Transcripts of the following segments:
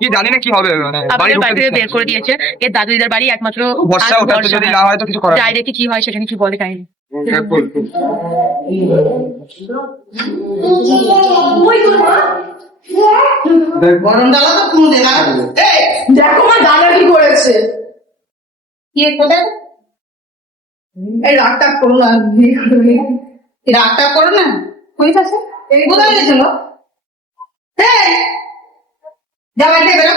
কি জানি না কি হবে মানে আমাদের বাড়ি থেকে বের করে দিয়েছে এর দাদু দিদার বাড়ি একমাত্র বর্ষা আর যদি না হয় তো কিছু করার কি হয় সেটা কিছু বলে কাহিনী। গরম তো তুমি দে এই দেখো মা দাদা কি করেছে কে কোথায়? এই রাগটা করো না রাগটা করো না। কই আছে? এই কোথায় গেছিল? এই বাইরে বেরো।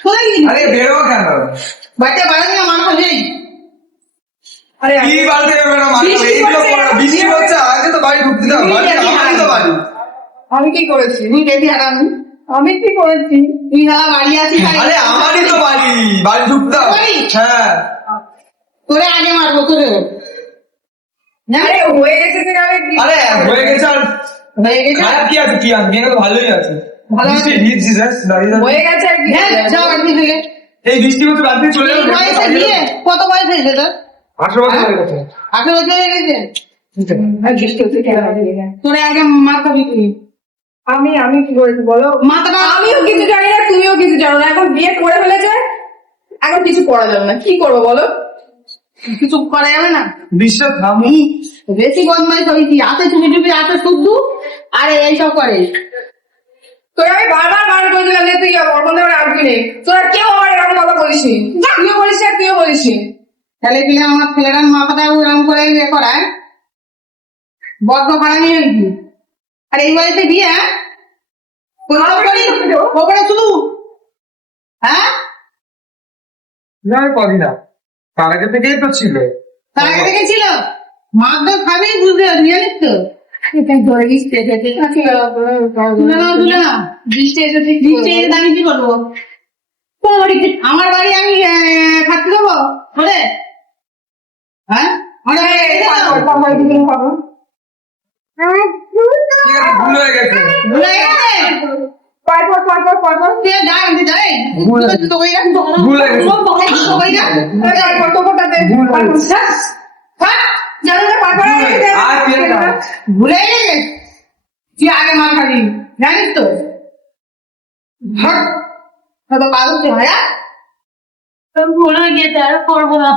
গেলি আরে বেরো কেন? বাইরে বাড়ি না মার খাবে আরে কি বাড়ি বেরো বৃষ্টি এইগুলো বৃষ্টি বৃষ্টি হচ্ছে আগে তো বাড়ি ঢুকতে দাও। বাড়ি আমারই তো বাড়ি। আমি কি করেছি? তুই দেখি হারামি। আমি কি করেছি? তুই হারা বাড়ি আছিস আরে আমারই তো বাড়ি। বাড়ি ঢুকতে দাও। হ্যাঁ। তোরে আগে মারবো তোরে। আরে হয়ে গেছে আরে হয়ে গেছে আর হয়ে গেছে? খারাপ কি আছে? কি আছে মেয়ে তো ভালোই আছে। আছে। হয়ে? গেছে হ্যাঁ যাও বাড়ি থেকে এই বৃষ্টি হচ্ছে রাত্রি চলে এই কত বয়স হয়েছে তোর? আঠারো বছর হয়ে গেছে। আঠারো বছর হয়ে গেছে? তোরে আগে আমি আমি কি করেছি বলো? মাথাটা আমিও কিছু জানি না তুমিও কিছু জানো না। এখন বিয়ে করে ফেলেছে। এখন কিছু করা যাবে না। কি করব বলো? কিছু করা যাবে না? বিশ্বাস থামু বেশি বদমাইশ হয়েছি হাতে চুপি টুপি হাতে শুদ্ধ? আরে এইসব করে। তোর আমি বারবার বারণ করেছিলাম যে তুই দেওয়ার আসবি নেই তোরা কেউ আমার এরকম কথা বলিস তুইও বলিস আর তুইও বলিস তাহলে কিনা আমার ছেলেটার মাথাটা ওরকম করে ইয়ে করায় বড্ড খারাপই হয়েছি আর এই বয়সে বিয়ে হ্যাঁ? ওপরে শুধু। হ্যাঁ? না করি না। তার আগে থেকেই তো ছিল। তার আগে থেকে ছিল? তো খাবেই বুঝতে পারবি জানিস তো। আমি কি করব? আমার বাড়ি আমি থাকতে দেবো বলে হ্যাঁ? ভুল গেছে। ভুলে গেছে? তুই গেছে। গেছে। ভুলে আগে মার খাবি জানিস তো? কাগজ হ্যাঁ ভুল আর করব না।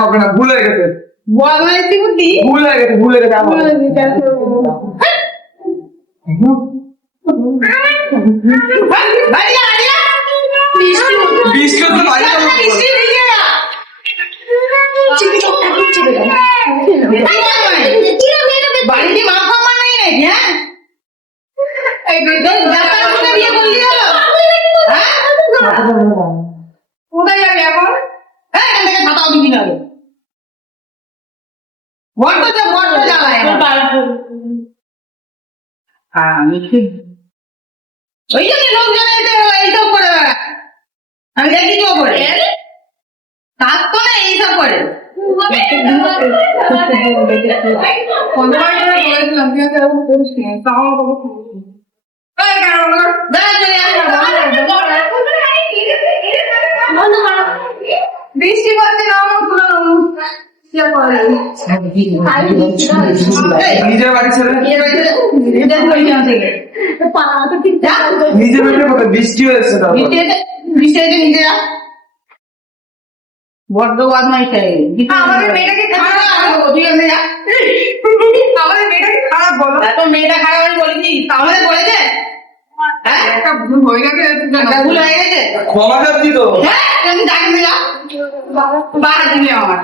হবে না। ভুল গেছে। গেছে ভুল হয়ে গেছে আমার। বাড়ি যা, বাড়ি যা। বৃষ্টি হচ্ছে বাড়ি যাব। বৃষ্টি ভিজে যা। বাড়িতে মা খাওয়া নাই নাকি হ্যাঁ এই ব্যাপার করে বিয়ে করলি হ্যাঁ? কোথায় যাবি এখন? হ্যাঁ এখান থেকে ছাতাও দিবি না বড্ড যা বড্ড জ্বালায় হ্যাঁ, আমি ঠিক ওই জন্য লোকজন এইসব করে। আমি দেখি তো করে। তার তো না এইসব করে। কতবার বলেছিলাম তুই আমাকে বৃষ্টি আমাদের মেয়েটাকে খারাপ বলো। মেয়েটা খারাপ আমি বলিনি আমাদের বলেছে হ্যাঁ একটা ভুল হয়ে গেছে? একটা হয়ে গেছে ক্ষমা চাচ্ছি তো। হ্যাঁ তুমি ডাকবি যা বাড়া দিবি আমার।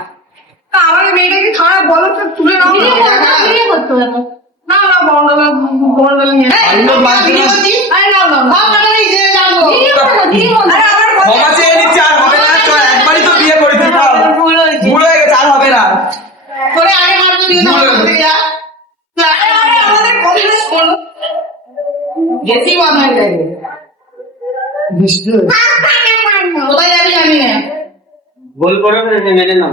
তা আমাদের মেয়েটাকে খারাপ বলো তো তুলে নাও না। না না বড়দলা বড়দলা নিয়ে আমি তো বাদ দিলাম। আরে নাও নাও নাও। সব নিজে যাব। আরে আমার ক্ষমা চেয়ে নিচ্ছি আর হবে না। একবারই তো বিয়ে করেছি। ভুল হয়েছে ভুল হয়ে গেছে আর হবে না। করে আগে মারবো দিয়ে দাও গেছি কোথায় যাবি জানি না ভুল করে মেনে নাও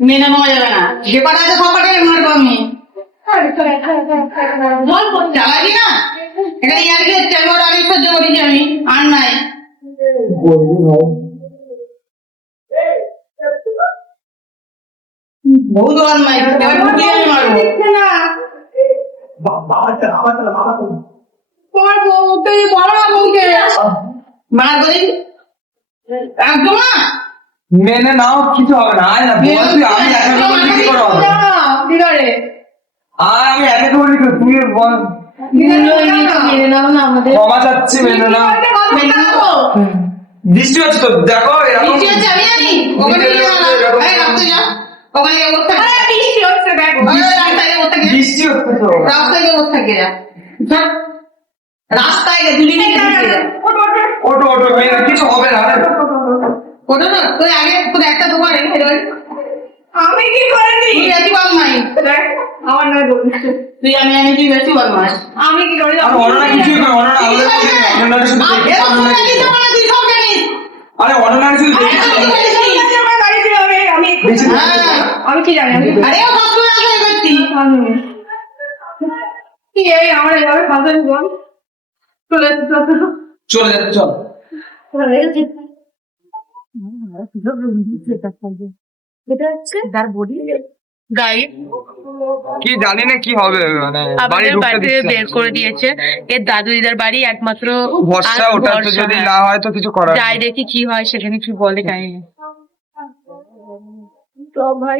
মেনে নেওয়া যাবে না যে পাটা সব পাটাই মারবো আমি বল বল না এখানে ইয়ার কি হচ্ছে আমি ওর আগে সহ্য করেছি আমি আর নাই বহুত বদমাই এবার ঢুকিয়ে আমি মারবো বাবা বাবা বাবা তোমার বউকে। একদম না মেনে নাও কিছু হবে না আয় না বল আমি একা কি করে দিদারে। আয় আমি একা তো কি করে? বল মেনে নাও না। আমাদের। ক্ষমা চাচ্ছি মেনে নাও। মেনে নেব বৃষ্টি হচ্ছে তো দেখো হচ্ছে আমি জানি। ওখানে যা। ওখানে হচ্ছে রাস্তায় রাস্তায় যা। রাস্তায় দুলি ওটো ওটো কিছু হবে না আরে। ওটা না তুই আগে তোর একটা দোকান রেখে দেবে আমি কি করিনি তুই বল নাই আমার নয় বলছে তুই আমি আমি তুই বেশি বল মাস। আমি কি করি? আর অননা কিছুই করে? অননা শুধু দেখি অননা কিছু তুই সব জানিস? আরে অননার শুধু আমি হ্যাঁ। আমি কি জানি আরে ও আগে করতি কি এই আমার এভাবে ফাঁসাই বল? চলে চলে চলে যাচ্ছে চল এটা হচ্ছে তার বডি। গাইড কি জানি না কি হবে মানে আমাদের বাড়ি বের করে দিয়েছে। এর দাদু দিদার বাড়ি একমাত্র ভরসা ওটা যদি। না হয় তো কিছু করার যাই দেখি কি হয় সেখানে কি বলে জানি না। তো ভাই